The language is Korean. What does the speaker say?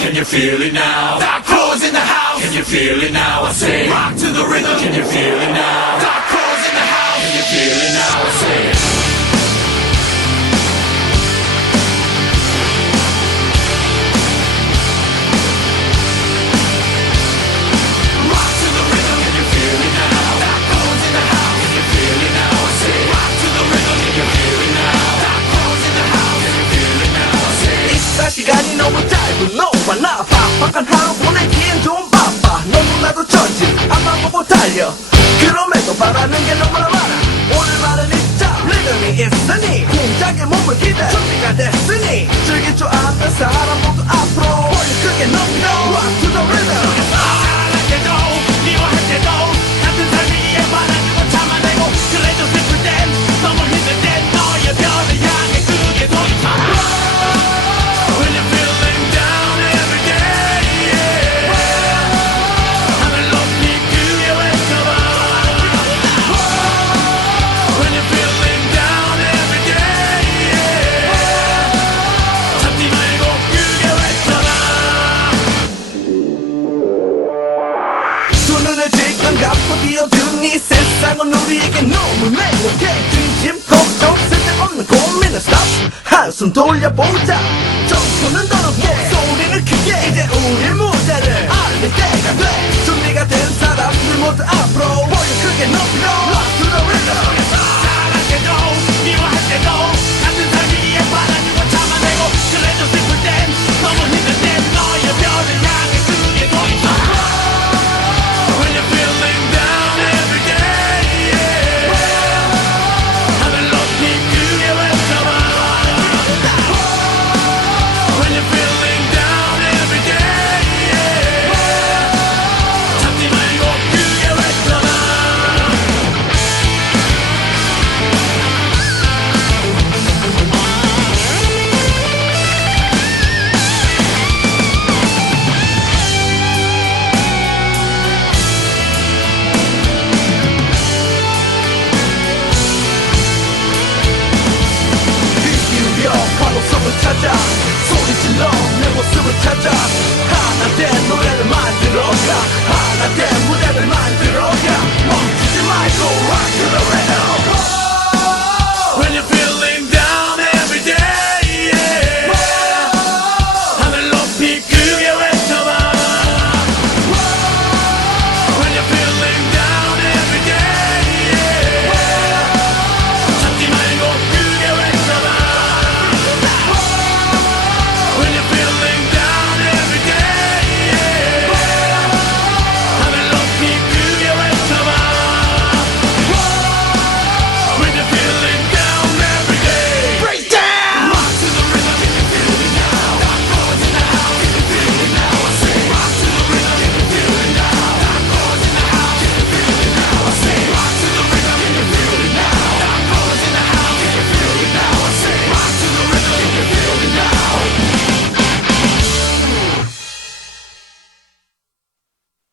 Can you feel it now? Dark crows in the house. Can you feel it now? I say, rock to the rhythm. Can you feel it now? Dark crows in the house. Can you feel it? Essa área mundo 그냥 갖고 뛰어드니 세상은 우리에게 너무 매력해. 진심 걱정 쓸데없는 고민은 stop 한숨 돌려보자. 점프는 더럽게 소리는 크게. 이제 우리 모 모습을 찾아